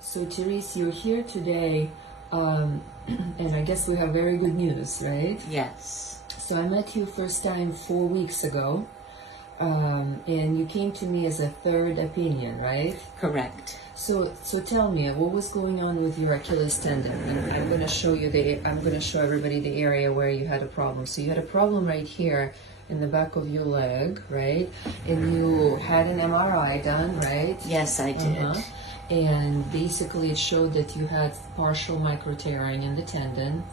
So Therese, you're here today, and I guess we have very good news, right? Yes. So I met you first time 4 weeks ago, and you came to me as a third opinion, right? Correct. So tell me, what was going on with your Achilles tendon? And I'm going to show you I'm going to show everybody the area where you had a problem. So you had a problem right here in the back of your leg, right? And you had an MRI done, right? Yes, I did. And basically it showed that you had partial micro tearing in the tendon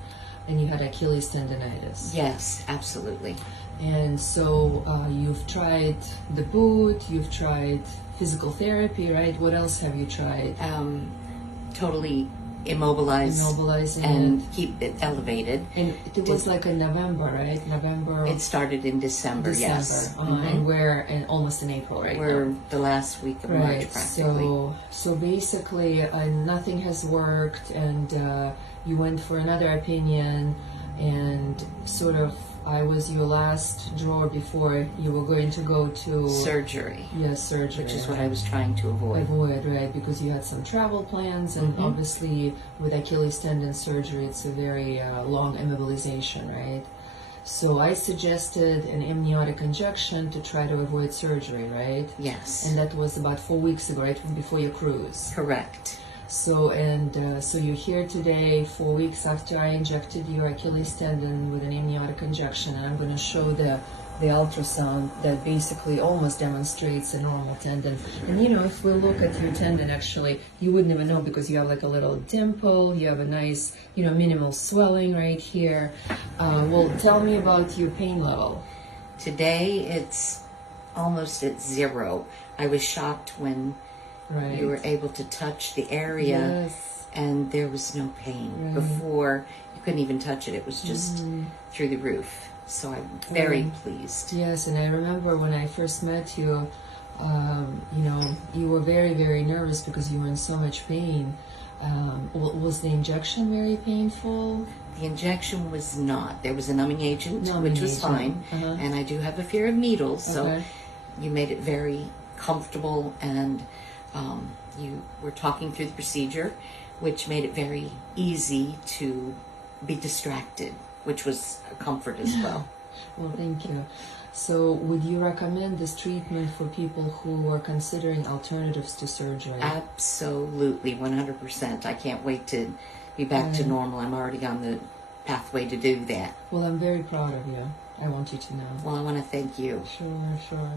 and you had Achilles tendinitis. Yes, absolutely. And so you've tried the boot, you've tried physical therapy, right? What else have you tried? Totally immobilizing and keep it elevated. And it was like in November, right? November. It started in December. Yes. And we're almost in April, right? We're now. the last week of March, practically. So basically, nothing has worked, and you went for another opinion, and sort of I was your last drawer before you were going to go to surgery. Yes, surgery. Which is what I was trying to avoid. Right, because you had some travel plans, and obviously with Achilles tendon surgery, it's a very long immobilization, right? So I suggested an amniotic injection to try to avoid surgery, right? Yes. And that was about 4 weeks ago, right, before your cruise. Correct. So you're here today, 4 weeks after I injected your Achilles tendon with an amniotic injection, and I'm going to show the ultrasound that basically almost demonstrates a normal tendon. And if we look at your tendon, actually, you wouldn't even know because you have like a little dimple, you have a nice, minimal swelling right here. Well, tell me about your pain level. Today, it's almost at 0. I was shocked when you were able to touch the area, and there was no pain. Before, you couldn't even touch it. It was just through the roof. So I'm very pleased. Yes, and I remember when I first met you, you were very, very nervous because you were in so much pain. Was the injection very painful? The injection was not. There was a numbing agent, which was fine. And I do have a fear of needles, so you made it very comfortable, and you were talking through the procedure, which made it very easy to be distracted, which was a comfort as well. Well, thank you. So would you recommend this treatment for people who are considering alternatives to surgery? Absolutely, 100%. I can't wait to be back to normal. I'm already on the pathway to do that. Well, I'm very proud of you. I want you to know. Well, I want to thank you. Sure.